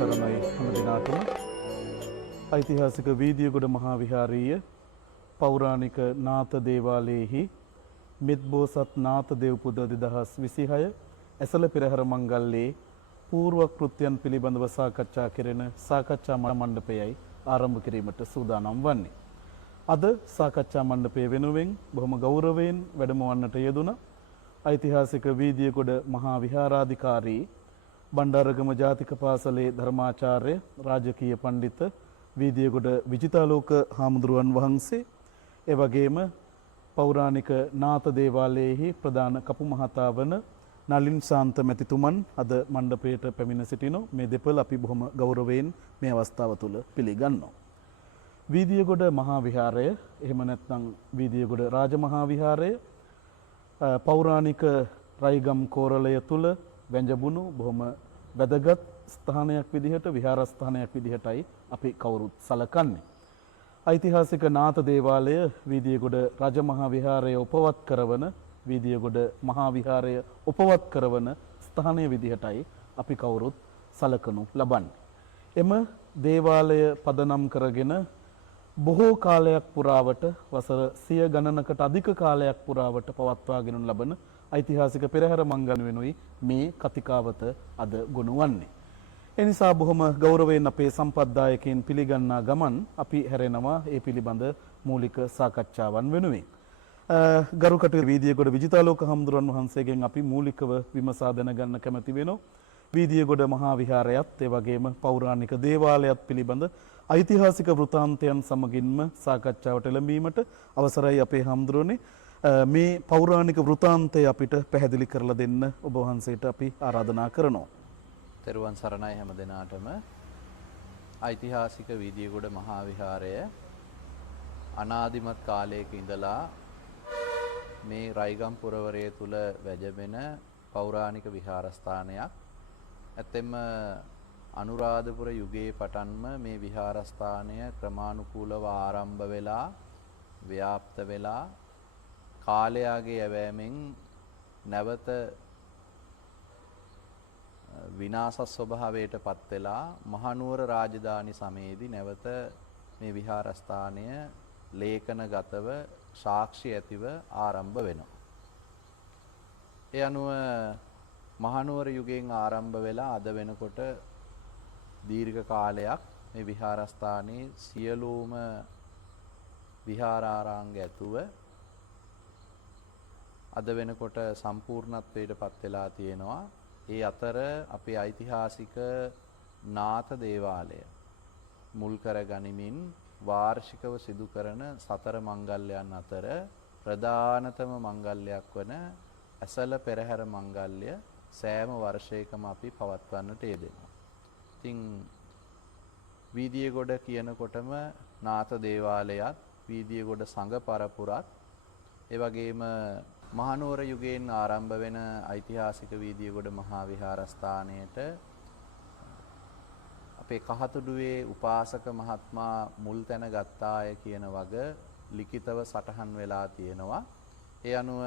සරණයි හැම දිනාටම. ඓතිහාසික වීදියගොඩ මහා විහාරීය පෞරාණික නාථ දේවාලයේහි මෙත්බෝසත් නාථ දේව පුද 2026 ඇසළ පෙරහැර මංගල්‍යයේ පූර්ව කෘත්‍යයන් පිළිබඳව සාකච්ඡා කෙරෙන සාකච්ඡා මණ්ඩපයයි ආරම්භ කිරීමට සූදානම් වන්නේ. අද සාකච්ඡා මණ්ඩපය වෙනුවෙන් බොහොම ගෞරවයෙන් වැඩමවන්නට යෙදුණ ඓතිහාසික වීදියගොඩ මහා විහාරාධිකාරී බණ්ඩාරගම ජාතික පාසලේ ධර්මාචාර්ය රාජකීය පඬිත වීදියගොඩ විජිතාලෝක හාමුදුරුවන් වහන්සේ ඒ වගේම පෞරාණික නාථ දේවාලයේහි ප්‍රධාන කපු මහතා වන නලින් ශාන්ත මැතිතුමන් අද මණ්ඩපයට පැමිණ සිටිනෝ. මේ දෙපළ අපි බොහොම ගෞරවයෙන් මේ අවස්ථාව තුළ පිළිගන්නවා. වීදියගොඩ මහා විහාරය එහෙම නැත්නම් වීදියගොඩ රාජමහා විහාරය පෞරාණික රයිගම් කෝරළය තුළ වැජඹුණු බොහොම වැදගත් ස්ථානයක් විදිහට විහාරස්ථානයක් විදිහටයි අපි කවුරුත් සලකන්නේ. ඓතිහාසික නාථ දේවාලය වීදියගොඩ රජමහා විහාරය උපවත් කරවන වීදියගොඩ මහා විහාරය උපවත් කරවන ස්ථානය විදිහටයි අපි කවුරුත් සලකනු ලබන්නේ. එම දේවාලය පදනම් කරගෙන බොහෝ කාලයක් පුරාවට වසර 100 ගණනකට අධික කාලයක් පුරාවට පවත්වාගෙන ලබන ඓතිහාසික පෙරහැර මංගල වෙනුයි මේ කතිකාවත අද ගොනු වන්නේ. එනිසා බොහොම ගෞරවයෙන් අපේ සම්පත්දායකයන් පිළිගන්නා ගමන් අපි හැරෙනවා ඒ පිළිබඳ මූලික සාකච්ඡාවන් වෙනුවෙන්. ගරුකටු වීදියගොඩ විජිතාලෝක හාමුදුරන් වහන්සේගෙන් අපි මූලිකව විමසා දැනගන්න කැමති වෙනවා. වීදියගොඩ මහා විහාරයත් ඒ වගේම පෞරාණික දේවාලයත් පිළිබඳ ඓතිහාසික වෘතාන්තයන් සමගින්ම සාකච්ඡාවට එළඹීමට අවසරයි අපේ හාමුදුරනේ. මේ පෞරාණික වෘතාන්තය අපිට පැහැදිලි කරලා දෙන්න ඔබ වහන්සේට අපි ආරාධනා කරනවා. තෙරුවන් සරණයි හැම දිනාටම. ඓතිහාසික වීදියගොඩ මහා විහාරය අනාදිමත් කාලයක ඉඳලා මේ රයිගම් පුරවරය තුල වැජඹෙන පෞරාණික විහාරස්ථානයක්. ඇත්තෙන්ම අනුරාධපුර යුගයේ පටන්ම මේ විහාරස්ථානය ක්‍රමානුකූලව ආරම්භ වෙලා ව්‍යාප්ත වෙලා කාලයාගේ යැවෑමෙන් නැවත විනාශ ස්වභාවයට පත් වෙලා මහනුවර රාජධානි සමයේදී නැවත මේ විහාරස්ථානය ලේඛනගතව සාක්ෂි ඇතිව ආරම්භ වෙනවා. ඒ අනුව මහනුවර යුගයෙන් ආරම්භ වෙලා අද වෙනකොට දීර්ඝ කාලයක් මේ විහාරස්ථානයේ සියලුම විහාරාරාංග ඇතුව අද වෙනකොට සම්පූර්ණත්වයට පත් වෙලා තියෙනවා. ඒ අතර අපේ ඓතිහාසික නාථ දේවාලය මුල් කර ගනිමින් වාර්ෂිකව සිදු කරන සතර මංගල්‍යයන් අතර ප්‍රධානතම මංගල්‍යයක් වන ඇසළ පෙරහැර මංගල්‍ය සෑම වර්ෂයකම අපි පවත්වන්නට යෙදෙනවා. ඉතින් වීදියගොඩ කියනකොටම නාථ දේවාලයත් වීදියගොඩ සංඝ පරපුරත් ඒ වගේම මහනුවර යුගයෙන් ආරම්භ වෙන ඓතිහාසික වීදියගොඩ මහා විහාරස්ථානයට අපේ කහතුඩුවේ උපාසක මහත්මයා මුල් තැන ගත්තාය කියන වග ලිඛිතව සටහන් වෙලා තියෙනවා. ඒ අනුව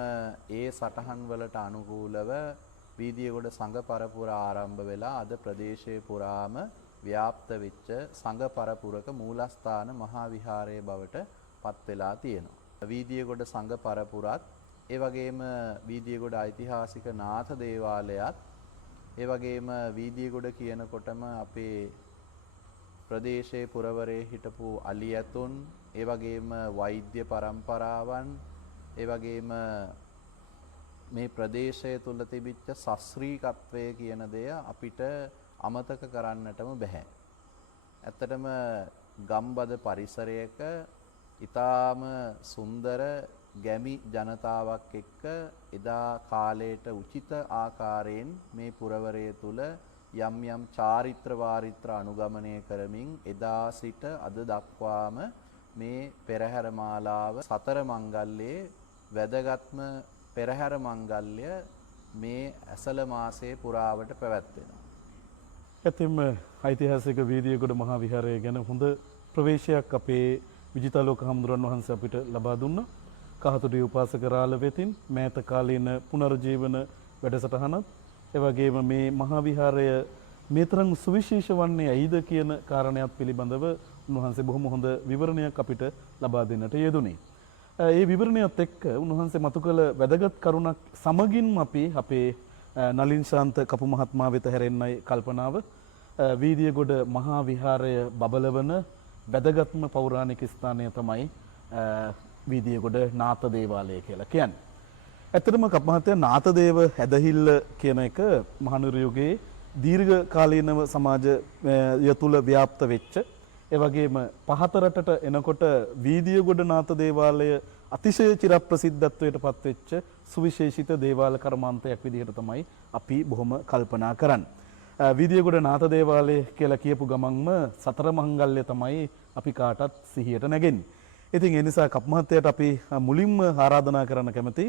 ඒ සටහන් වලට අනුකූලව වීදියගොඩ සංඝ පරපුර ආරම්භ වෙලා අද ප්‍රදේශයේ පුරාම ව්‍යාප්ත වෙච්ච සංඝ පරපුරක මූලස්ථාන මහා විහාරයේ බවට පත් වෙලා තියෙනවා. වීදියගොඩ සංඝ පරපුරත් ඒ වගේම වීදියගොඩ ඓතිහාසික නාථ දේවාලයත් ඒ වගේම වීදියගොඩ කියනකොටම අපේ ප්‍රදේශයේ පුරවරේ හිටපු අලි ඇතුන් ඒ වගේම වෛද්‍ය පරම්පරාවන් ඒ වගේම මේ ප්‍රදේශය තුල තිබිච්ච ශාස්ත්‍රීයත්වය කියන දෙය අපිට අමතක කරන්නටම බෑ. ඇත්තටම ගම්බද පරිසරයක ඊටාම සුන්දර ගැමි ජනතාවක් එක්ක එදා කාලයට උචිත ආකාරයෙන් මේ පුරවරය තුල යම් යම් චාරිත්‍ර වාරිත්‍ර අනුගමනය කරමින් එදා සිට අද දක්වාම මේ පෙරහැර මාලාව සතර මංගල්‍යයේ වැදගත්ම පෙරහැර මංගල්‍ය මේ ඇසළ මාසයේ පුරාවට පැවැත්වෙනවා. ඇතින්ම ඓතිහාසික වීදියගොඩ මහා විහාරය ගැන හොඳ ප්‍රවේශයක් අපේ විජිතාලෝක හාමුදුරන් වහන්සේ අපිට ලබා දුන්නා. කහතුඩිය උපාසක රාළ වෙතින් මෑත කාලීන පුනර්ජීවන වැඩසටහනත් එවැගේම මේ මහා විහාරය මේ තරම් සුවිශේෂ වන්නේ ඇයිද කියන කාරණයක් පිළිබඳව උන්වහන්සේ බොහොම හොඳ විවරණයක් අපිට ලබා දෙන්නට යෙදුනේ. ඒ විවරණයත් එක්ක උන්වහන්සේ මතු කළ වැදගත් කරුණක් සමගින් අපි අපේ නලින් ශාන්ත කපු මහත්මයා වෙත හැරෙන්නයි කල්පනාව. වීදියගොඩ මහා විහාරය බබලවන වැදගත්ම පෞරාණික ස්ථානය තමයි වීදියගොඩ නාත දේවාලය කියලා කියන්නේ. ඇත්තටම කපු මහත්තයා නාතදේව ඇදහිල්ල කියන එක මහනුවර යුගයේ දීර්ඝ කාලීනව සමාජය තුල ව්‍යාප්ත වෙච්ච ඒ වගේම පහත රටට එනකොට වීදියගොඩ නාත දේවාලය අතිශය චිරප්‍රසිද්ධත්වයට පත්වෙච්ච සුවිශේෂිත දේවාල කර්මාන්තයක් විදිහට තමයි අපි බොහොම කල්පනා කරන්නේ. වීදියගොඩ නාත දේවාලය කියලා කියපු ගමන්ම සතර මංගල්‍ය තමයි අපි කාටත් සිහියට නැගෙන්නේ. ඉතින් ඒ නිසා කප් මහත්තයාට අපි මුලින්ම ආරාධනා කරන්න කැමති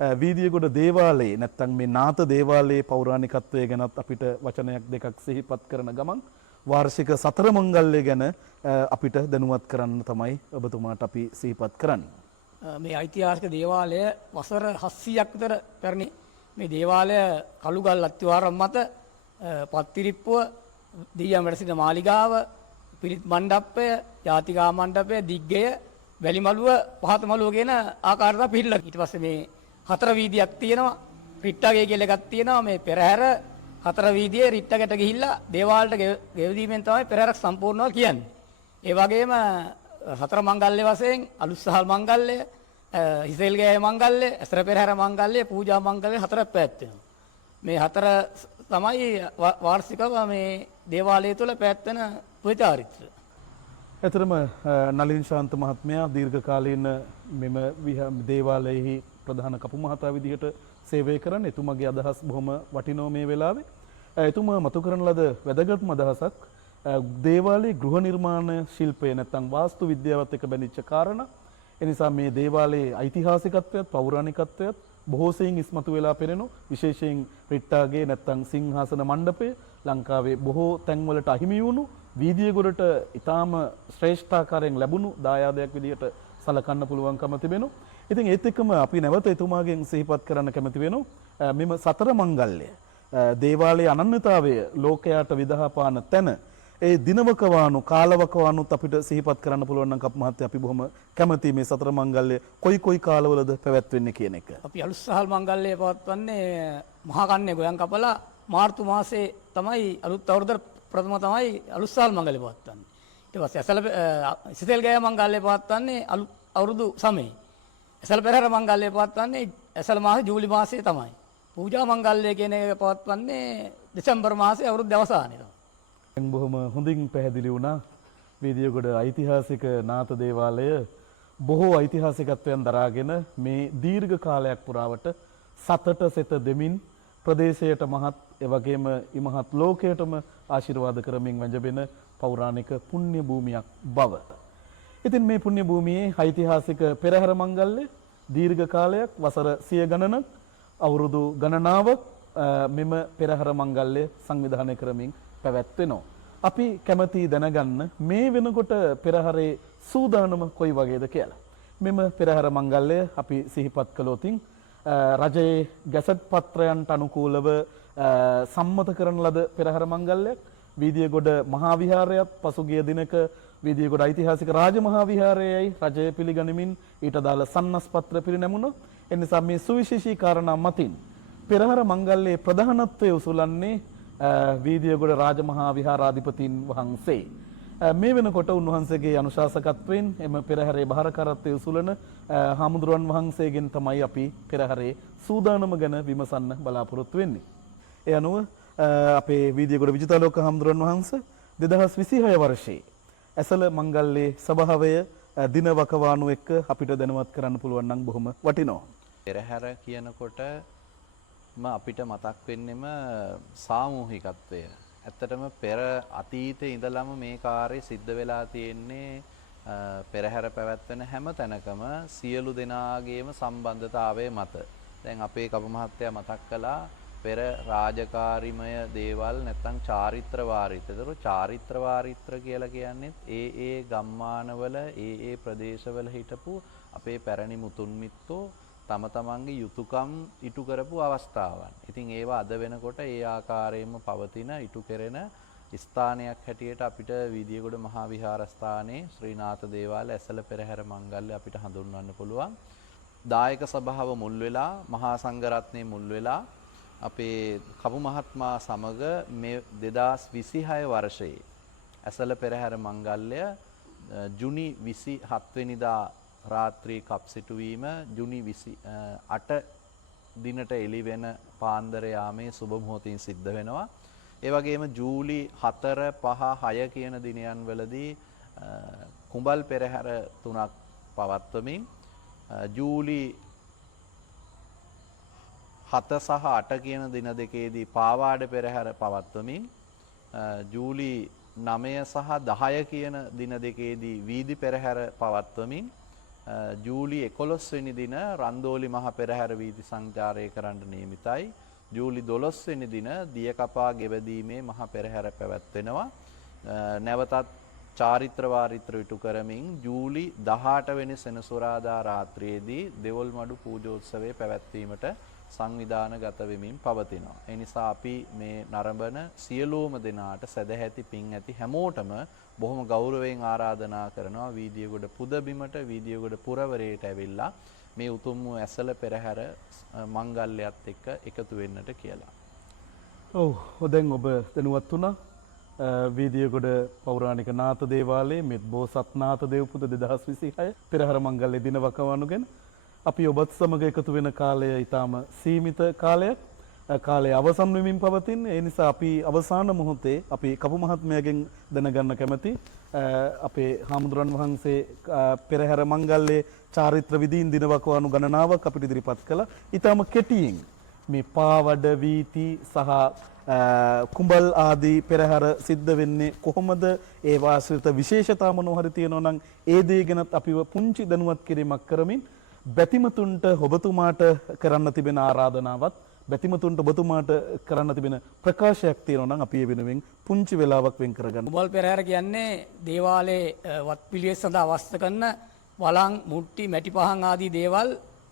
වීදියගොඩ දේවාලයේ නැත්තම් මේ නාත දේවාලයේ පෞරාණිකත්වය ගැනත් අපිට වචනයක් දෙකක් සිහිපත් කරන ගමන් වාර්ෂික සතර මංගල්‍ය ගැන අපිට දැනුවත් කරන්න තමයි ඔබතුමාට අපි සිහිපත් කරන්නේ. මේ ඓතිහාසික දේවාලය වසර 700ක් විතර පැරණි මේ දේවාලය කළුගල් අත්තිවාරම් මත පත්තිරිප්පුව දීයම් වැඩ සිටින මාලිගාව පිරිත් මණ්ඩපය ජාතිකා මණ්ඩපය දිග්ගය වැලිමලුව පහත මලුව කියන ආකාරයට පිළිලා ඊට පස්සේ මේ හතර වීදියක් තියෙනවා රිට්ටගේ කියලා එකක් තියෙනවා මේ පෙරහැර හතර වීදියේ රිට්ටකට ගිහිල්ලා දේවාලයට ගෙවදීමෙන් තමයි පෙරහැර සම්පූර්ණව කියන්නේ. ඒ වගේම හතර මංගල්‍ය වශයෙන් අලුත්සහල් මංගල්‍ය, හිසෙල්ගෑය මංගල්‍ය, ඇසර පෙරහැර මංගල්‍ය, පූජා මංගල්‍ය හතරක් පැවැත්වෙනවා. මේ හතර තමයි වාර්ෂිකව මේ දේවාලය තුළ පැවැත්වෙන පුද-චාරිත්‍ර. ඇතරම නලින් ශාන්ත මහත්මයා දීර්ඝ කාලීන මෙම දේවාලයෙහි ප්‍රධාන කපු මහතා විදිහට සේවය කරන්න. එතුමාගේ අදහස් බොහොම වටිනවා මේ වෙලාවේ. එතුමා මතු කරන ලද වැදගත්ම අදහසක් දේවාලයේ ගෘහ නිර්මාණ ශිල්පය නැත්නම් වාස්තු විද්‍යාවත් එක්ක බැඳිච්ච කාරණා. ඒ නිසා මේ දේවාලයේ ඓතිහාසිකත්වයත් පෞරාණිකත්වයත් බොහෝ සෙයින් ඉස්මතු වෙලා පෙනෙනවා. විශේෂයෙන් රිට්ටාගේ නැත්නම් සිංහාසන මණ්ඩපය ලංකාවේ බොහෝ තැන්වලට අහිමි වුණු වීදියගොඩට ඊටාම ශ්‍රේෂ්ඨාකාරයෙන් ලැබුණු දායාදයක් විදිහට සලකන්න පුළුවන්කම තිබෙනවා. ඉතින් ඒත් එක්කම අපි නැවත එතුමාගෙන් සිහිපත් කරන්න කැමති වෙනවා මෙම සතර මංගල්‍ය දේවාලයේ අනන්‍යතාවය ලෝකයට විදහාපාන තැන ඒ දිනවකවානු කාලවකවානුත් අපිට සිහිපත් කරන්න පුළුවන් නම් කප් මහත්තයා අපි බොහොම කැමතියි මේ සතර මංගල්‍ය කොයි කාලවලද පැවැත්වෙන්නේ කියන එක. අපි අලුත්සහල් මංගල්‍ය පවත්වන්නේ මහා කන්නේ ගොයන් කපලා මාර්තු මාසේ තමයි අලුත් අවුරුද්ද ප්‍රථම තමයි අලුත්සහල් මංගල්‍ය පවත්වන්නේ. ඊට පස්සේ සිතෙල්ගෑය මංගල්‍ය පවත්වන්නේ අලුත් අවුරුදු සමයේ. ඇසල් පෙරහැර මංගල්‍ය පවත්වන්නේ ඇසල් මාසේ ජූලි මාසයේ තමයි. පූජා මංගල්‍ය කියන එක පවත්වන්නේ දෙසැම්බර් මාසේ අවුරුද්ද අවසානයේ තමයි. බොහොම හොඳින් පැහැදිලි වුණා වීදියගොඩ ඓතිහාසික නාත දේවාලය බොහෝ ඓතිහාසිකත්වයන් දරාගෙන මේ දීර්ඝ කාලයක් පුරාවට සතට සෙත දෙමින් ප්‍රදේශයට මහත් එවැගේම ඉමහත් ලෝකයටම ආශිර්වාද කරමින් වැජබෙන පෞරාණික පුණ්‍ය භූමියක් බව. ඉතින් මේ පුණ්‍ය භූමියේ ඓතිහාසික පෙරහැර මංගල්‍ය දීර්ඝ කාලයක් වසර 100 ගණනක් අවුරුදු ගණනාවක් මෙම පෙරහැර මංගල්‍ය සංවිධානය කරමින් පැවැත්වෙනවා. අපි කැමති දැනගන්න මේ වෙනකොට පෙරහැරේ සූදානම කොයි වගේද කියලා. මෙම පෙරහැර මංගල්‍ය අපි සිහිපත් කළොතින් රජයේ ගැසට් පත්‍රයන්ට අනුකූලව සම්මත කරන ලද පෙරහැර මංගල්‍යයක්. වීදියගොඩ මහා විහාරයත් පසුගිය දිනක වීදියගොඩ ඓතිහාසික රාජමහා විහාරයයි රජය පිළිගනිමින් ඊට අදාළ සන්නස් පත්‍ර පිරිනැමුණා. එනිසා මේ සුවිශේෂී කාරණා මතින් පෙරහැර මංගල්‍යයේ ප්‍රධානත්වය උසුලන්නේ වීදියගොඩ රාජමහා විහාරාධිපතීන් වහන්සේ. මේ වෙනකොට උන්වහන්සේගේ අනුශාසකත්වයෙන් එම පෙරහැරේ භාරකාරත්වයේ උසුලන හාමුදුරුවන් වහන්සේගෙන් තමයි අපි පෙරහැරේ සූදානම ගැන විමසන්න බලාපොරොත්තු වෙන්නේ. ඒ අනුව අපේ වීදියගොඩ විජිතාලෝක හාමුදුරුවන් වහන්සේ 2026 වර්ෂයේ ඇසළ මංගල්‍යයේ ස්වභාවය දින වකවානු එක්ක අපිට දැනුවත් කරන්න පුළුවන් නම් බොහොම වටිනවා. පෙරහැර කියනකොට අපිට මතක් වෙන්නෙම සාමූහිකත්වය. ඇත්තටම පෙර අතීතයේ ඉඳලම මේ කාර්යය සිද්ධ වෙලා තියෙන්නේ පෙරහැර පැවැත්වෙන හැම තැනකම සියලු දෙනාගේම සම්බන්ධතාවය මත. දැන් අපේ කපු මහත්තයා මතක් කළා පෙර රාජකාරිමය දේවල් නැත්නම් චාරිත්‍ර වාරිත්‍ර. ඒතර චාරිත්‍ර වාරිත්‍ර කියලා කියන්නේ ඒ ගම්මානවල ඒ ප්‍රදේශවල හිටපු අපේ පැරණි මුතුන් මිත්තෝ තම තමන්ගේ යුතුයකම් ඉටු කරපු අවස්ථාවන්. ඉතින් ඒවා අද වෙනකොට ඒ ආකාරයෙන්ම පවතින ඉටු කෙරෙන ස්ථානයක් හැටියට අපිට වීදියගොඩ මහා විහාරස්ථානයේ ශ්‍රීනාථ දේවාලය ඇසළ පෙරහැර මංගල්‍ය අපිට හඳුන්වන්න පුළුවන්. දායක සභාව මුල් වෙලා මහා සංඝරත්නයේ මුල් වෙලා අපේ කපු මහත්මයා සමග මේ 2026 වර්ෂයේ ඇසළ පෙරහැර මංගල්‍ය ජුනි 27 වෙනිදා රාත්‍රී කප් සිටුවීම ජුනි 28 දිනට එළි වෙන පාන්දර යාමේ සුබ මොහොතින් සිද්ධ වෙනවා. ඒ වගේම ජූලි 4, 5, 6 කියන දිනයන් වලදී කුඹල් පෙරහැර 3ක් පවත්වමින් ජූලි 7 සහ 8 කියන දින දෙකේදී පාවාඩ පෙරහැර පවත්වමින් ජූලි 9 සහ 10 කියන දින දෙකේදී වීදි පෙරහැර පවත්වමින් ජූලි 11 වෙනි දින රන්දෝලි මහ පෙරහැර වීදි සංචාරය කරන්න නියමිතයි. ජූලි 12 වෙනි දින දියකපා ගෙවදීමේ මහ පෙරහැර පැවැත්වෙනවා. නැවතත් චාරිත්‍ර වාරිත්‍ර ඉටු කරමින් ජූලි 18 වෙනි සෙනසුරාදා රාත්‍රියේදී දෙවොල් මඩු පූජෝත්සවය පැවැත්වීමට සංවිධානගත වෙමින් පවතිනවා. ඒ නිසා අපි මේ නරඹන සියලුම දෙනාට සදැහැති පිං ඇති හැමෝටම බොහොම ගෞරවයෙන් ආරාධනා කරනවා වීදියගොඩ පුදබිමට වීදියගොඩ පුරවරයට ඇවිල්ලා මේ උතුම් වූ ඇසළ පෙරහැර මංගල්‍යයත් එක්ක එකතු වෙන්නට කියලා. ඔව් දැන් ඔබ දැනුවත් වුණා වීදියගොඩ පෞරාණික නාථ දේවාලයේ මෙත් බෝසත් නාථ දේවපුද 2026 පෙරහැර මංගල්‍ය දින වකවානු ගැන. අපි ඔබත් සමග එකතු වෙන කාලය ඊටාම සීමිත කාලයක්. කාලය අවසන් වෙමින් පවතින. ඒ නිසා අපි අවසාන මොහොතේ අපි කපු මහත්මයාගෙන් දැනගන්න කැමති අපේ හාමුදුරන් වහන්සේ පෙරහැර මංගල්‍යයේ චාරිත්‍ර විදීන් දින වකවානු ගණනාවක් අපිට ඉදිරිපත් කළා. ඊටාම කෙටියෙන් මේ පාවඩ වීති සහ කුඹල් ආදී පෙරහැර සිද්ධ වෙන්නේ කොහොමද? ඒ වාසිත විශේෂතා මොනවා හරි තියෙනවා නම් ඒ දේ ගැනත් අපිව පුංචි දැනුවත් කිරීමක් කරමින් බැතිමතුන්ට ඔබතුමාට කරන්න තිබෙන ආරාධනාවත් බැතිමතුන්ට ඔබතුමාට කරන්න තිබෙන ප්‍රකාශයක් තියෙනවා නම් අපි ඒ වෙනුවෙන් පුංචි වෙලාවක් වෙන් කරගන්න. කුඹල් පෙරහැර කියන්නේ දේවාලයේ වත් පිළිවෙත් සඳහා අවශ්‍ය කරන වළං, මුට්ටි, මැටි පහන් ආදී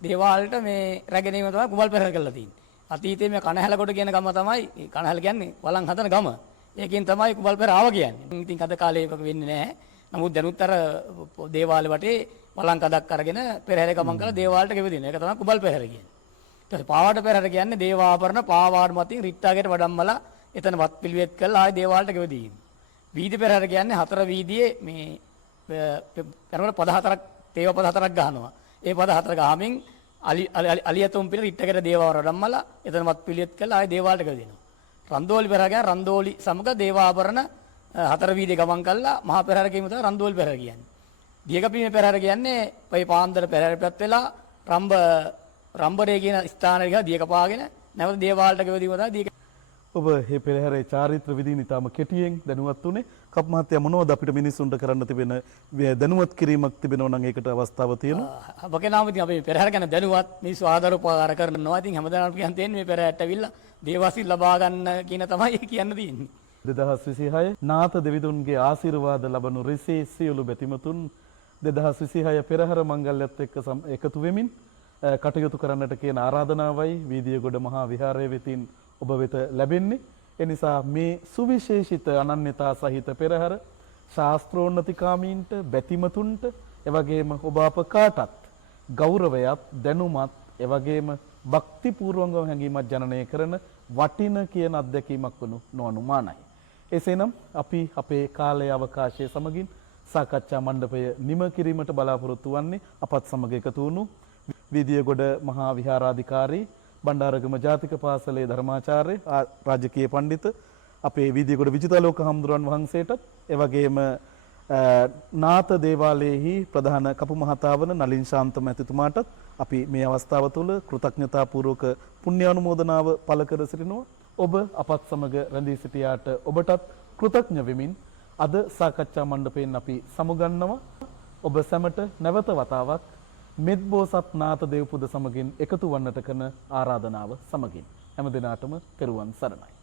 දේවාලයට මේ රැගෙනීම තමයි කුඹල් පෙරහැර කරලා තියෙන්නේ. අතීතයේ මේ කණහැලකොට කියන ගම තමයි කණහැල කියන්නේ වළං හදන ගම. ඒකෙන් තමයි කුඹල් පෙරහැර ආව කියන්නේ. ඉතින් අද කාලේ ඒක වෙන්නේ නැහැ. නමුත් දැනුත් අර දේවාලෙ වටේ වළං කඩක් අරගෙන පෙරහැර ගමන් කරලා දේවාලයට ගෙවදින. ඒක තමයි කුඹල් පෙරහැර කියන්නේ. ඊට පස්සේ පාවාඩ පෙරහැර කියන්නේ දේවාභරණ පාවාඩ මතින් රිට්ටාගේට වඩම්මලා එතන වත් පිළිවෙත් කරලා ආයේ දේවාලයට ගෙවදීම. වීදි පෙරහැර කියන්නේ හතර වීදියේ මේ කරනකොට පද හතරක් තේව පද හතරක් ගහනවා. ඒ පද හතර ගහමින් අලියතුම් පිළ රිට්ටාගේට දේවාවර වඩම්මලා එතන වත් පිළිවෙත් කරලා ආයේ දේවාලයට ගෙවදිනවා. රන්දෝලි පෙරහැර කියන්නේ රන්දෝලි සමග දේවාභරණ හතර වීදියේ ගමන් කරලා මහා පෙරහැර කියමු තමයි රන්දෝලි පෙරහැර කියන්නේ. දියකපීමේ පෙරහැර කියන්නේ පයි පාන්දර පෙරහැරපත් වෙලා රම්බරේ කියන ස්ථානයට ගිහලා දියකපාගෙන නැවත දේවාලයට ගෙවදීම තමයි දියක. ඔබ මේ පෙරහැරේ චාරිත්‍ර විදීන් ඉතාම කෙටියෙන් දැනුවත් උනේ. කප් මහත්තයා මොනවද අපිට මිනිසුන්ට කරන්න තිබෙන දැනුවත් කිරීමක් තිබෙනවා නම් ඒකට අවස්ථාව තියෙනවා. අපගේ නාම ඉතින් අපි පෙරහැර ගැන දැනුවත් මිනිස්සු ආදර උපකාර කරනවා. ඉතින් හැමදාම කියන් තියෙන්නේ මේ පෙරහැරට ඇවිල්ලා දේවාසිර ලබා ගන්න කියන තමයි කියන්න තියෙන්නේ. 2026 නාථ දෙවිඳුන්ගේ ආශිර්වාද ලබනු රිසී සියලු බැතිමතුන් 2026 පෙරහැර මංගල්‍යත් එක්ක එකතු වෙමින් කටයුතු කරන්නට කියන ආරාධනාවයි වීදියගොඩ මහා විහාරයේ වෙතින් ඔබ වෙත ලැබෙන්නේ. ඒ නිසා මේ සුවිශේෂිත අනන්‍යතා සහිත පෙරහැර ශාස්ත්‍රෝන්නතිකාමීන්ට බැතිමතුන්ට එවැගේම ඔබ අප කාටත් ගෞරවයක් දැනුමත් එවැගේම භක්තිපූර්වංගව හැඟීමක් ජනනය කරන වටින කියන අත්දැකීමක් වනු නොඅනුමානයි. එසේනම් අපි අපේ කාලය අවකාශය සමගින් සාකච්ඡා මණ්ඩපය නිම කිරීමට බලාපොරොත්තු වන්නේ අපත් සමග එකතු වුණු වීදියගොඩ මහා විහාරාධිකාරී බණ්ඩාරගම ජාතික පාසලේ ධර්මාචාර්ය රාජකීය පඬිත අපේ වීදියගොඩ විජිතාලෝක හඳුරන් වහන්සේටත් එවැගේම නාථ දේවාලයේහි ප්‍රධාන කපු මහතා වන නලින් ශාන්ත මැතිතුමාටත් අපි මේ අවස්ථාව තුළ කෘතඥතාපූර්වක පුණ්‍යානුමෝදනාව පළ කර සිටිනවා. ඔබ අපත් සමග රැඳී සිටියාට ඔබටත් කෘතඥ වෙමින් අද සාකච්ඡා මණ්ඩපයෙන් අපි සමුගන්නවා. ඔබ සැමට නැවත වතාවක් මෙත් බෝසත් නාථ දේවපුද සමගින් එකතු වන්නට කරන ආරාධනාව සමගින් හැම දිනාටම තෙරුවන් සරණයි.